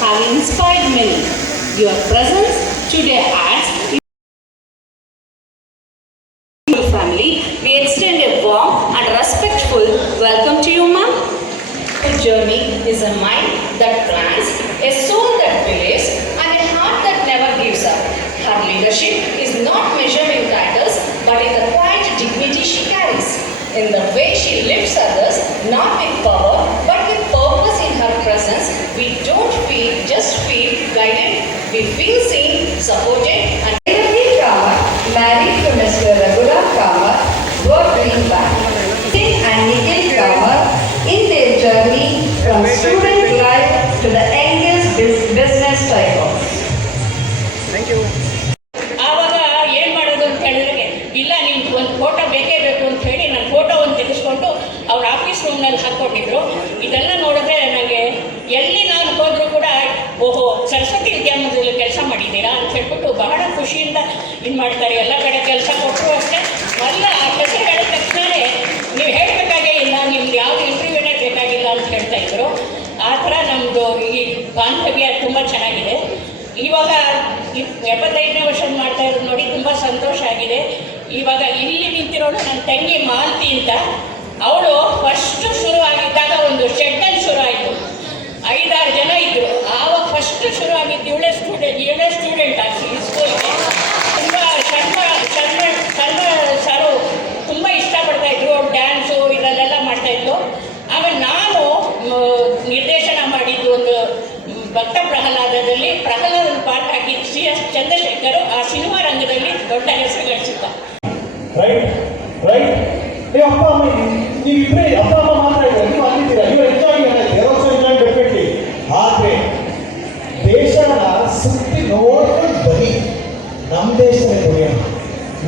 have inspired many. Your presence today adds family, we extend a warm and respectful welcome to you, ma'am. The journey is a mind that plans, a soul that believes, and a heart that never gives up. Her leadership is not measured in titles, but in the quiet dignity she carries. In the way she lifts others, not with power, but with wing seen, supported and ಇದ್ರು ಆ ಥರ ನಮ್ಮದು ಈ ಬಾಂಧವ್ಯ ತುಂಬ ಚೆನ್ನಾಗಿದೆ. ಇವಾಗ ಎಪ್ಪತ್ತೈದನೇ ವರ್ಷ ಮಾಡ್ತಾ ಇರೋದು ನೋಡಿ ತುಂಬ ಸಂತೋಷ ಆಗಿದೆ. ಇವಾಗ ಇಲ್ಲಿ ನಿಂತಿರೋಳು ನನ್ನ ತಂಗಿ ಮಾಲ್ತಿ ಅಂತ. ಅವಳು ಫಸ್ಟ್ ಶುರು ಆಗಿದ್ದಾಗ ಒಂದು ಶೆಡ್ಡಲ್ಲಿ ಶುರು ಆಯಿತು ಐದಾರು ಜನ ಇದ್ದರು ಆವಾಗ ಫಸ್ಟ್ ಶುರು ಆಗಿದ್ದು ಇವಳೇ ಸ್ಟೂಡೆಂಟ್ ಇವಳೇ ಸ್ಟೂಡೆಂಟ್ ಆಗಿ ಸ್ಕೂಲ್ಗೆ ದೇಶನ ಸುತ್ತಿ ನೋಡ್ಕೊಂಡು ಬನ್ನಿ ನಮ್ಮ ದೇಶದಲ್ಲಿ ದುಡಿಯೋಣ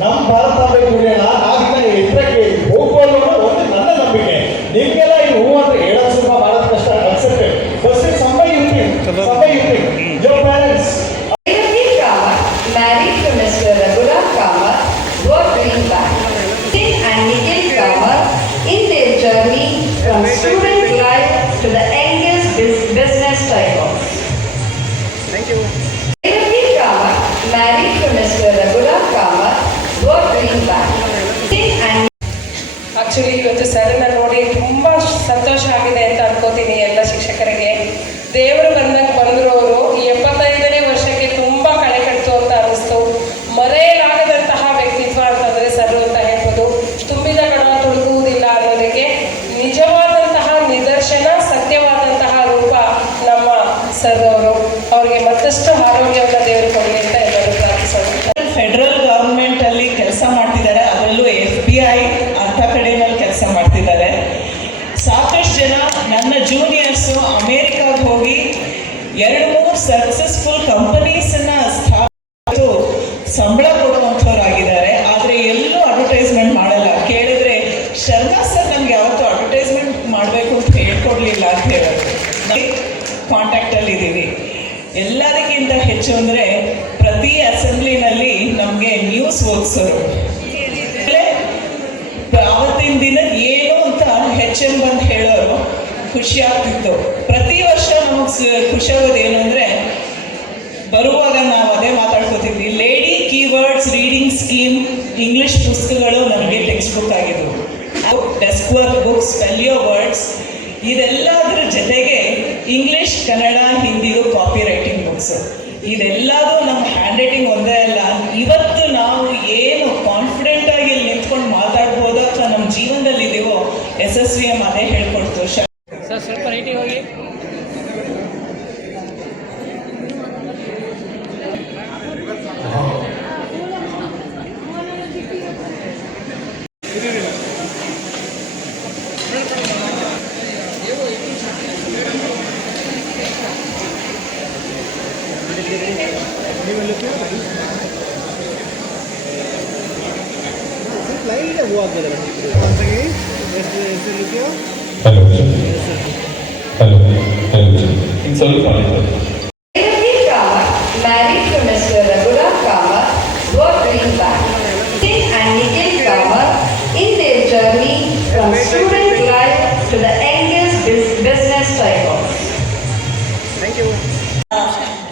ನಮ್ಮ ಭಾರತಾಂಬೆ ದುಡಿಯೋಣ ನಾವಿನ್ನ ಎತ್ತರಕ್ಕೆ ಹೋಗ್ಬೋದು ಅನ್ನೋದು ಒಂದು ನನ್ನ ನಂಬಿಕೆ ನಿಮಗೆಲ್ಲ ಈ ಹೂ ಅಂದ್ರೆ ಹೇಳೋದು ಸ್ವಲ್ಪ ಮಾಡೋದು ಕಷ್ಟ ಅನ್ಸುತ್ತೆ ಬಸ್ ಸಂಬೈ ಇರ್ತೀನಿ ಸಂಬೈ ಇರ್ತೀನಿ your parents Revati Kamath, married to Mr. Raghuram Kamath, were doing back. Singh and Nikhil Kamath, in their journey from student ದಿನ ಏನು ಅಂತ ಹೆಚ್ ಎಂ ಬಂದು ಹೇಳೋರು ಖುಷಿ ಆಗ್ತಿತ್ತು ಪ್ರತಿ ವರ್ಷ ನಮಗೆ ಖುಷಿ ಆಗೋದು ಏನು ಅಂದರೆ, ಬರುವಾಗ ನಾವು ಅದೇ ಮಾತಾಡ್ಕೋತಿದ್ವಿ lady keywords reading scheme English ಪುಸ್ತಕಗಳು ನಮಗೆ ಟೆಕ್ಸ್ಟ್ ಬುಕ್ ಆಗಿದ್ವು ಡೆಸ್ಕ್ ವರ್ಕ್ ಬುಕ್ಸ್ ಸ್ಪೆಲಿಯೋ ವರ್ಡ್ಸ್ ಇದೆಲ್ಲದರ ಜೊತೆಗೆ ಇಂಗ್ಲಿಷ್ ಕನ್ನಡ ಹಿಂದಿದು ಕಾಪಿ ರೈಟಿಂಗ್ ಬುಕ್ಸ್ ಇದೆಲ್ಲದೂ ನಮ್ಮ ಹ್ಯಾಂಡ್ ರೈಟಿಂಗ್ ಒಂದೇ ಅಲ್ಲ ಇವತ್ತು ನಾವು ಏನು ಕಾನ್ಫಿಡೆಂಟ್ ಆಗಿ ಇಲ್ಲಿ ನಿಂತ್ಕೊಂಡು ಮಾತಾಡ್ಬೋದು ಅಥವಾ ನಮ್ಮ ಜೀವನದಲ್ಲಿ ಇದೀವೋ ಎಸ್ ಮನೆ ವಿ ಎಂ ಅದೇ ಹೇಳ್ಕೊಡ್ತು ಸರ್ ಸ್ವಲ್ಪ ರೈಟಿಗೆ ಹೋಗಿ. Hello hello ಹಲೋ ಇನ್ನು ಸ್ವಲ್ಪ ಆಯ್ತು Revati Kamath, married to Mr. Raghuram Kamath, were doing back. Singh and Nikhil Kamath, in their journey from student life to the youngest bus- business tycoon.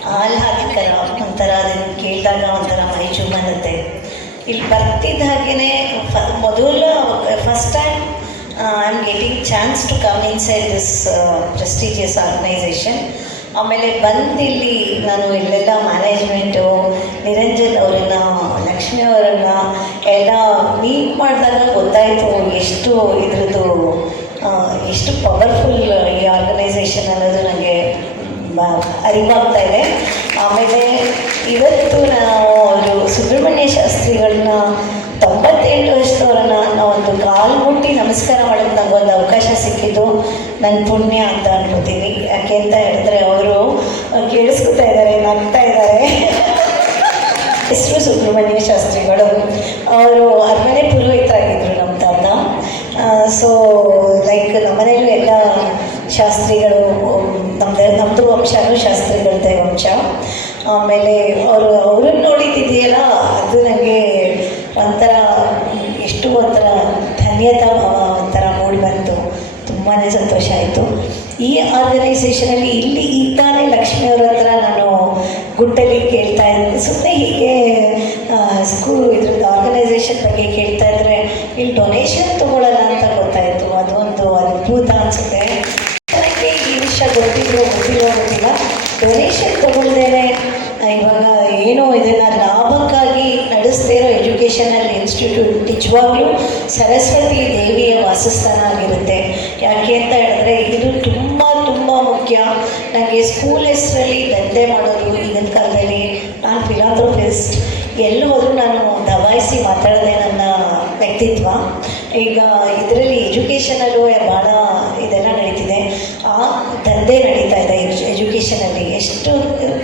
ಹಾಲು ಹಾಕಿರ್ತಾರೆ ಒಂಥರ ಅದನ್ನು ಕೇಳಿದಾಗ ಒಂಥರ ಮೈ ಚುಮ್ ಅನ್ನತ್ತೆ ಇಲ್ಲಿ ಬರ್ತಿದ್ದ ಹಾಗೆಯೇ chance to come inside this prestigious organisation ಆಮೇಲೆ ಬಂದು ಇಲ್ಲಿ ನಾನು ಇಲ್ಲೆಲ್ಲ ಮ್ಯಾನೇಜ್ಮೆಂಟು ನಿರಂಜನ್ ಅವರನ್ನ, ಲಕ್ಷ್ಮಿ ಅವರನ್ನ ಎಲ್ಲ ಮೀಟ್ ಮಾಡಿದಾಗ ಗೊತ್ತಾಯಿತು ಎಷ್ಟು ಇದ್ರದ್ದು ಎಷ್ಟು ಪವರ್ಫುಲ್ ಈ ಆರ್ಗನೈಸೇಷನ್ ಅನ್ನೋದು ನನಗೆ ಅರಿವಾಗ್ತಾ ಇದೆ. ಆಮೇಲೆ ಇವತ್ತು ನಾವು ಅವರು ಸುಬ್ರಹ್ಮಣ್ಯ ಶಾಸ್ತ್ರಿಗಳನ್ನ ನಮಸ್ಕಾರ ಮಾಡೋಕ್ಕೆ ಒಂದು ಅವಕಾಶ ಸಿಕ್ಕಿದ್ದು ನನ್ನ ಪುಣ್ಯ ಅಂತ ಅನ್ಕೋತೀನಿ. ಯಾಕೆ ಅಂತ ಹೇಳಿದ್ರೆ ಅವರು ಕೇಳಿಸ್ಕೊತಾ ಇದ್ದಾರೆ, ನಗ್ತಾ ಇದ್ದಾರೆ. ಹೆಸರು ಸುಬ್ರಹ್ಮಣ್ಯ ಶಾಸ್ತ್ರಿಗಳು. ಅವರು ಅರಮನೆ ಪುರೋಹಿತರಾಗಿದ್ದರು ನಮ್ಮ ತಾತ. ಸೊ ಲೈಕ್ ನಮ್ಮನೇಲೂ ಎಲ್ಲ ಶಾಸ್ತ್ರಿಗಳು ನಮ್ಮದೇ ನಮ್ಮದು ವಂಶನೂ ಶಾಸ್ತ್ರಿಗಳದ್ದೇ ವಂಶ. ಆಮೇಲೆ ಅವರು, ಅವ್ರನ್ನ ನೋಡಿದ್ದಿದೆಯಲ್ಲ, ಅದು ನನಗೆ ಒಂಥರ, ಎಷ್ಟು ಒಂಥರ ಧನ್ಯತಾ ಭಾವ. ತುಂಬಾ ಸಂತೋಷ ಆಯಿತು. ಈ ಆರ್ಗನೈಸೇಷನಲ್ಲಿ ಇಲ್ಲಿ ಇದ್ದಾನೆ ತಾನೇ ಲಕ್ಷ್ಮಿ ಅವ್ರ ಹತ್ರ ನಾನು ಗುಡ್ಡಲ್ಲಿ ಕೇಳ್ತಾ ಇದ್ದೆ ಸುಮ್ಮನೆ ಹೀಗೆ ಸ್ಕೂಲ್ ಇದ್ರದ್ದು ಆರ್ಗನೈಸೇಷನ್ ಬಗ್ಗೆ ಕೇಳ್ತಾ ಇದ್ರೆ ಇಲ್ಲಿ ಡೊನೇಷನ್ ತಗೊಳ್ಳಲ್ಲ ಅಂತ ಗೊತ್ತಾಯಿತು ಅದೊಂದು ಅದ್ಭುತ ಅನಿಸುತ್ತೆ. ನನಗೆ ಈ ವಿಷಯ ಗೊತ್ತಿಲ್ಲೋ ಗೊತ್ತಿಲ್ಲ ಗೊತ್ತಿಲ್ಲ. ಡೊನೇಷನ್ ತಗೊಳ್ದೇನೆ ಇವಾಗ ಏನೋ ಇದನ್ನು ಲಾಭಕ್ಕಾಗಿ ನಡೆಸ್ತಿರೋ ಇರೋ ಎಜುಕೇಷನಲ್ ಇನ್ಸ್ಟಿಟ್ಯೂಟ್ ನಿಜವಾಗ್ಲೂ ಸರಸ್ವತಿ ದೇವಿಯ ವಾಸಸ್ಥಾನ ಆಗಿರುತ್ತೆ. ಯಾಕೆ ಅಂತ ಹೇಳಿದ್ರೆ, ಇದು ತುಂಬ ತುಂಬ ಮುಖ್ಯ. ನನಗೆ ಸ್ಕೂಲ್ ಹೆಸರಲ್ಲಿ ದಂಧೆ ಮಾಡೋದು ಈಗಿನ ಕಾಲದಲ್ಲಿ ನಾನು ಫಿಲಾಂಥ್ರೋಪಿಸ್ಟ್ ಎಲ್ಲಿ ಹೋದರೂ ನಾನು ದಬಾಯಿಸಿ ಮಾತಾಡೋದೇ ನನ್ನ ವ್ಯಕ್ತಿತ್ವ. ಈಗ ಇದರಲ್ಲಿ ಎಜುಕೇಷನಲ್ಲೂ ಭಾಳ ಇದೆಲ್ಲ ನಡೀತಿದೆ. ಆ ದಂಧೆ ನಡೀತಾ ಇದೆ ಎಜುಕೇಷನಲ್ಲಿ ಎಷ್ಟು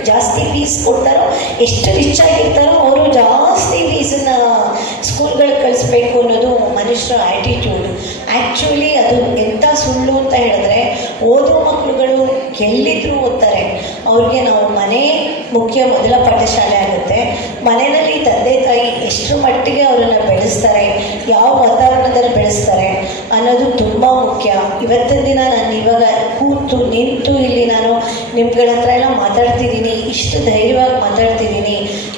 ಜಾಸ್ತಿ ಫೀಸ್ ಕೊಡ್ತಾರೋ, ಎಷ್ಟು ರಿಚ್ ಆಗಿರ್ತಾರೋ, ಅವರು ಜಾಸ್ತಿ ಫೀಸನ್ನು ಸ್ಕೂಲ್ಗಳಿಗೆ ಕಳಿಸ್ಬೇಕು ಅನ್ನೋದು ಮನುಷ್ಯರ ಆ್ಯಟಿಟ್ಯೂಡ್ ಆ್ಯಕ್ಚುಲಿ ಸುಳ್ಳು ಅಂತ ಹೇಳಿದ್ರೆ ಓದೋ ಮಕ್ಕಳುಗಳು ಎಲ್ಲಿದ್ರೂ ಓದ್ತಾರೆ. ಅವ್ರಿಗೆ ನಾವು ಮನೆ ಮುಖ್ಯ ಮೊದಲ ಪಾಠಶಾಲೆ ಆಗುತ್ತೆ. ಮನೆಯಲ್ಲಿ ತಂದೆ ತಾಯಿ ಎಷ್ಟು ಮಟ್ಟಿಗೆ ಅವರನ್ನು ಬೆಳೆಸ್ತಾರೆ, ಯಾವ ವಾತಾವರಣದಲ್ಲಿ ಬೆಳೆಸ್ತಾರೆ ಅನ್ನೋದು ತುಂಬ ಮುಖ್ಯ. ಇವತ್ತಿನ ದಿನ ನಾನು ಇವಾಗ ಕೂತು ನಿಂತು ಇಲ್ಲಿ ನಾನು ನಿಮ್ಗಳ ಹತ್ರ ಎಲ್ಲ ಮಾತಾಡ್ತಿದ್ದೀನಿ. ಇಷ್ಟು ಧೈರ್ಯವಾಗಿ ಮಾತಾಡ್ತಿದ್ದೀನಿ.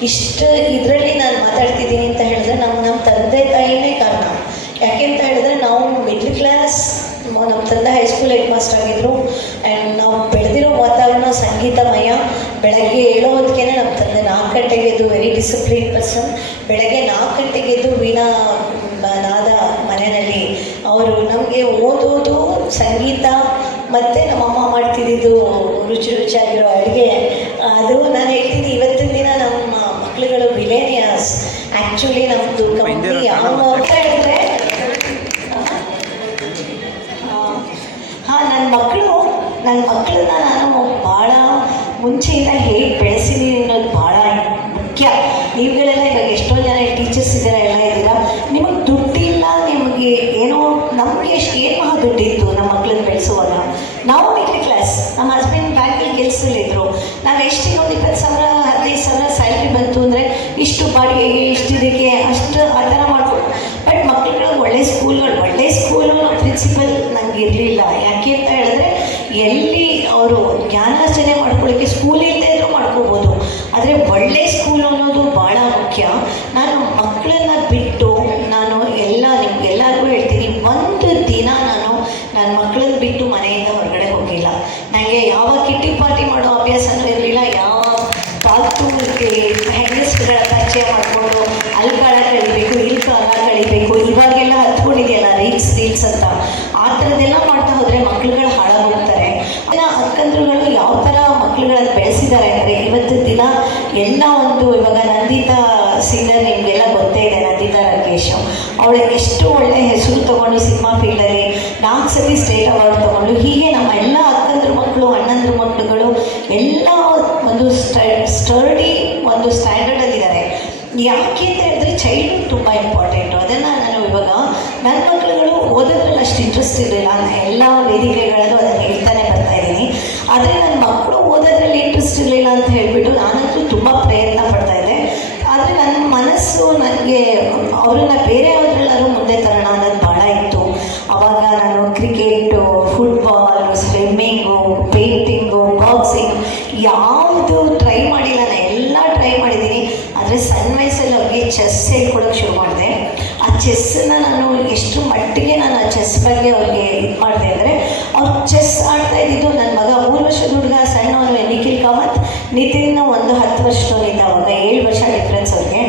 ಇಷ್ಟು ಇದರಲ್ಲಿ ನಾನು ಮಾತಾಡ್ತಿದ್ದೀನಿ ಅಂತ ಹೇಳಿದ್ರೆ ನಮ್ಮ ನಮ್ಮ ತಂದೆ ತಾಯಿನೇ ಕಾರಣ ಯಾಕೆ ಅಂತ ಹೇಳಿದ್ರೆ ನಾವು ಮಿಡ್ಲ್ ಕ್ಲಾಸ್ ನಮ್ಮ ತಂದೆ ಹೈಸ್ಕೂಲ್ ಹೆಡ್ ಮಾಸ್ಟರ್ ಆಗಿದ್ರು ಆ್ಯಂಡ್ ನಾವು ಬೆಳೆದಿರೋ ವಾತಾವರಣ ಸಂಗೀತಮಯ ಬೆಳಗ್ಗೆ ಏಳೋ ಹೊತ್ತಿಗೆ ನಮ್ಮ ತಂದೆ ನಾಲ್ಕು ಗಂಟೆಗೆ ಎದ್ದು ವೆರಿ ಡಿಸಿಪ್ಲಿನ್ ಪರ್ಸನ್ ಬೆಳಗ್ಗೆ ನಾಲ್ಕು ಗಂಟೆಗೆ ಎದ್ದು ವೀಣಾ ನಾದ ಮನೆಯಲ್ಲಿ. ಅವರು ನಮಗೆ ಓದೋದು, ಸಂಗೀತ, ಮತ್ತು ನಮ್ಮಮ್ಮ ಮಾಡ್ತಿದ್ದಿದ್ದು ರುಚಿ ರುಚಿಯಾಗಿರೋ ಅಡುಗೆ ಅದು ನಾನು ಹೇಳ್ತೀನಿ ಇವತ್ತಿನ ದಿನ ನಮ್ಮ ಮಕ್ಕಳುಗಳು ವಿಲೇನಿಯಸ್ ಆ್ಯಕ್ಚುಲಿ ನಮ್ಮದು ಕಂಪ್ನಿ ಯಾವ ಅಂತ ಹೇಳಿದ್ರೆ ಹಾಂ ನನ್ನ ಮಕ್ಕಳು ನನ್ನ ಮಕ್ಕಳನ್ನ ನಾನು ಭಾಳ ಮುಂಚೆಯಿಂದ ಹೇಗೆ ಬೆಳೆಸಿದ್ದೀನಿ ಅನ್ನೋದು ಭಾಳ ಮುಖ್ಯ ನೀವುಗಳೆಲ್ಲ ಇವಾಗ ಎಷ್ಟೊಂದು ಜನ ಟೀಚರ್ಸ್ ಇದ್ದೀರಾ ಎಲ್ಲ ಇದ್ದೀರಾ ನಿಮಗೆ ದುಡ್ಡಿಲ್ಲ ನಿಮಗೆ ಏನೋ ನಮಗೆ ಎಷ್ಟು ಏನು ಮಹಾ ದುಡ್ಡಿತ್ತು ನಮ್ಮ ಮಕ್ಕಳನ್ನ ಬೆಳೆಸುವಾಗ. ನಾವು ಮಿಡ್ಲ್ ಕ್ಲಾಸ್ ನಮ್ಮ ಹಸ್ಬೆಂಡ್ ಬ್ಯಾಂಕಲ್ಲಿ ಕೆಲಸದಲ್ಲಿದ್ದರು ನಾವು ಎಷ್ಟು ಒಂದು ಇಪ್ಪತ್ತು ಸಾವಿರ, ಹದಿನೈದು ಸಾವಿರ ಸ್ಯಾಲ್ರಿ ಬಂತು ಅಂದರೆ ಇಷ್ಟು ಬಾಡಿಗೆಗೆ ಇಷ್ಟು ಇದಕ್ಕೆ ಅಷ್ಟು ಆ ಥರ ಮಾಡ್ಕೊಂಡು. ಬಟ್ ಮಕ್ಕಳುಗಳು ಒಳ್ಳೆ ಸ್ಕೂಲ್ಗಳು ಒಳ್ಳೆ ಸ್ಕೂಲು ಪ್ರಿನ್ಸಿಪಲ್ ನನಗೆ ಇರಲಿಲ್ಲ. ಯಾಕೆ ಅಂತ ಹೇಳಿದ್ರೆ ಎಲ್ಲಿ ಅವರು ಜ್ಞಾನಾರ್ಜನೆ ಮಾಡ್ಕೊಳ್ಳಿಕ್ಕೆ ಸ್ಕೂಲ್ ಇಲ್ಲದೆ ಇದ್ದರೂ ಮಾಡ್ಕೋಬೋದು. ಆದರೆ ಒಳ್ಳೆ ಎಲ್ಲ ಒಂದು ಇವಾಗ ನಂದಿತಾ ಸಿಂಗರ್ ನಿಮಗೆಲ್ಲ ಗೊತ್ತೇ ಇದೆ, ನಂದಿತಾ ರಾಕೇಶ್. ಅವಳು ಎಷ್ಟು ಒಳ್ಳೆ ಹೆಸರು ತಗೊಂಡು ಸಿನಿಮಾ ಫೀಲ್ಡಲ್ಲಿ. ನಾಲ್ಕು ಸತಿ ಸ್ಟೇಟ್ ಅವಾರ್ಡ್ ತಗೊಂಡು ಹೀಗೆ ನಮ್ಮ ಎಲ್ಲ ಅಕ್ಕಂದ್ರ ಮಕ್ಕಳು, ಅಣ್ಣಂದ್ರ ಮಕ್ಕಳುಗಳು ಎಲ್ಲ ಒಂದು ಸ್ಟರ್ಡಿ ಒಂದು ಸ್ಟ್ಯಾಂಡರ್ಡಲ್ಲಿದ್ದಾರೆ ಯಾಕೆ ಅಂತ ಹೇಳಿದ್ರೆ ಚೈಲ್ಡ್ಹುಡ್ ತುಂಬ ಇಂಪಾರ್ಟೆಂಟು ಅದನ್ನು ನಾನು ಇವಾಗ ನನ್ನ ಮಕ್ಕಳುಗಳು ಓದೋದ್ರಲ್ಲಿ ಅಷ್ಟು ಇಂಟ್ರೆಸ್ಟ್ ಇರಲಿಲ್ಲ. ನಾನು ಎಲ್ಲ ವೇದಿಕೆಗಳಲ್ಲೂ ಅದನ್ನು ಹೇಳ್ತಾನೆ ಬರ್ತಾ ಇದ್ದೀನಿ. ಆದರೆ ನನ್ನ ಮಕ್ಕಳು ಓದೋದ್ರಲ್ಲಿ ಇಂಟ್ರೆಸ್ಟ್ ಇರಲಿಲ್ಲ ಅಂತ ಹೇಳಿಬಿಟ್ಟು ನಾನಂತೂ ತುಂಬ ಪ್ರಯತ್ನ ಪಡ್ತಾ ಇದ್ದೆ ಆದರೆ ನನ್ನ ಮನಸ್ಸು ನನಗೆ ಅವರನ್ನ ಬೇರೆ ಯಾವ್ದ್ರಲ್ಲಾದ್ರೂ ಮುಂದೆ ತರೋಣ ಅನ್ನೋದು ಭಾಳ ಇತ್ತು. ಅವಾಗ ನಾನು cricket football swimming painting boxing ಯಾವುದು ಟ್ರೈ ಮಾಡಿಲ್ಲ. ನಾನು ಎಲ್ಲ ಟ್ರೈ ಮಾಡಿದ್ದೀನಿ. ಆದರೆ ಸಣ್ಣ ವಯಸ್ಸಲ್ಲಿ ಅವ್ರಿಗೆ ಚೆಸ್ ಹೇಳ್ಕೊಡೋಕೆ ಶುರು ಮಾಡಿದೆ. ಆ ಚೆಸ್ಸನ್ನು ನಾನು ಎಷ್ಟು ಮಟ್ಟಿಗೆ ನಾನು ಆ ಚೆಸ್ ಬಗ್ಗೆ ಅವ್ರಿಗೆ ಇದು ಮಾಡಿದೆ ಅಂದರೆ, ಅವ್ರು ಚೆಸ್ ಆಡ್ತಾ ಇದ್ದಿದ್ದು ನನ್ನ ಮಗ ಮೂರು ವರ್ಷದ ಹುಡುಗ ಸಣ್ಣವನು ನಿಖಿಲ್ ಕಾಮತ್ ನಿತಿನ್ ಒಂದು ಹತ್ತು ವರ್ಷದವನಿದ್ದ ಅವಾಗ, ಏಳು ವರ್ಷ ಡಿಫ್ರೆನ್ಸ್ ಅವ್ರಿಗೆ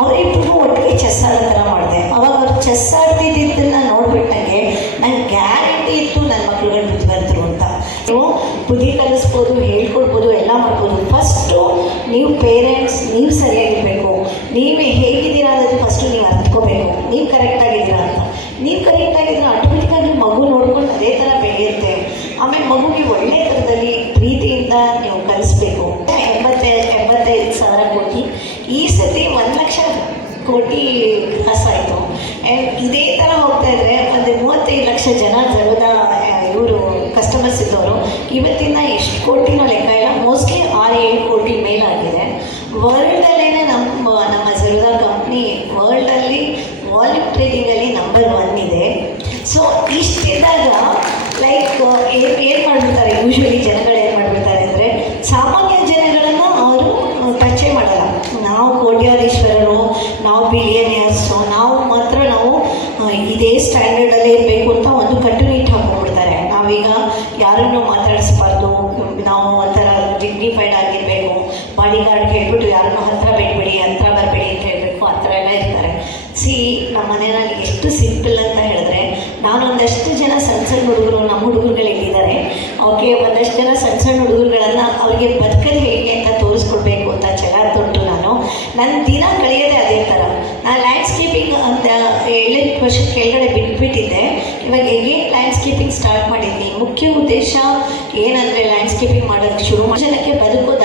ಅವರಿಬ್ಬರು ಒಟ್ಟಿಗೆ ಚೆಸ್ ಆಡೋ ಥರ ಮಾಡಿದೆ. ಅವಾಗ ಅವ್ರು ಚೆಸ್ ಆಡ್ತಿದ್ದನ್ನ ನೋಡ್ಬಿಟ್ಟಂಗೆ ನಂಗೆ ಗ್ಯಾರಂಟಿ ಇತ್ತು ನನ್ನ ಮಕ್ಳುಗಳು ಬುದ್ಧಿವಂತರು ಅಂತ. ನೀವು ಬುದ್ಧಿ ಕಲಿಸ್ಬೋದು, ಹೇಳ್ಕೊಡ್ಬೋದು, ಎಲ್ಲ ಮಾಡ್ಬೋದು. ಫಸ್ಟು ನೀವು ಪೇರೆಂಟ್ಸ್ ನೀವು ಸರಿಯಾಗಿರಬೇಕು ಸತಿ ಒಂದು ಲಕ್ಷ ಕೋಟಿ ಕ್ರಾಸ್ ಆಯಿತು. ಆ್ಯಂಡ್ ಇದೇ ಥರ ಹೋಗ್ತಾ ಇದ್ರೆ ಒಂದು ಮೂವತ್ತೈದು ಲಕ್ಷ ಜನ ಜಗದ ಇವರು ಕಸ್ಟಮರ್ಸ್ ಇದ್ದವರು ಇವತ್ತಿನ ಎಷ್ಟು ಕೋಟಿನ ಲೆಕ್ಕ ಇಲ್ಲ. ಮೋಸ್ಟ್ಲಿ ಆರು ಏಳು ಕೋಟಿ ಮೇಲಾಗಿದೆ. ವರ್ಲ್ಡಲ್ಲೇ ನಮ್ಮ ನಮ್ಮ ಜರುದಾ ಕಂಪ್ನಿ ವರ್ಲ್ಡಲ್ಲಿ ವಾಲ್ಯೂಮ್ ಟ್ರೇಡಿಂಗಲ್ಲಿ ನಂಬರ್ ಒನ್ ಇದೆ. ಸೊ ಇಷ್ಟಿದ್ದಾಗ ಲೈಕ್ ಏನು ಏನು ಮಾಡಿಬಿಡ್ತಾರೆ? ಯೂಶ್ವಲಿ ಜನಗಳು ನಮ್ಮ ಮನೆಯಲ್ಲಿ ಎಷ್ಟು ಸಿಂಪಲ್ ಅಂತ ಹೇಳಿದ್ರೆ ನಾನು ಒಂದಷ್ಟು ಜನ ಸಣ್ಣ ಸಣ್ಣ ಹುಡುಗರು, ನಮ್ಮ ಇದ್ದಾರೆ ಅವ್ರಿಗೆ ಒಂದಷ್ಟು ಜನ ಸಣ್ಣ ಸಣ್ಣ ಹುಡುಗರುಗಳನ್ನು ಅವ್ರಿಗೆ ಬದುಕಲು ಹೇಗೆ ಅಂತ ತೋರಿಸ್ಕೊಡ್ಬೇಕು ಅಂತ ಛಲ ತೊಟ್ಟು ನಾನು. ನನ್ನ ದಿನ ಕಳೆಯೋದೇ ಅದೇ ಥರ. ನಾನು ಲ್ಯಾಂಡ್ಸ್ಕೇಪಿಂಗ್ ಅಂತ ಏಳೆಂಟು ವರ್ಷ ಕೆಳಗಡೆ ಬಿಟ್ಬಿಟ್ಟಿದ್ದೆ. ಇವಾಗ ಹೇಗೆ ಲ್ಯಾಂಡ್ಸ್ಕೇಪಿಂಗ್ ಸ್ಟಾರ್ಟ್ ಮಾಡಿದ್ದೀನಿ ಮುಖ್ಯ ಉದ್ದೇಶ ಏನಂದರೆ ಲ್ಯಾಂಡ್ಸ್ಕೇಪಿಂಗ್ ಮಾಡೋಕ್ಕೆ ಶುರು ಜನಕ್ಕೆ ಬದುಕೋದು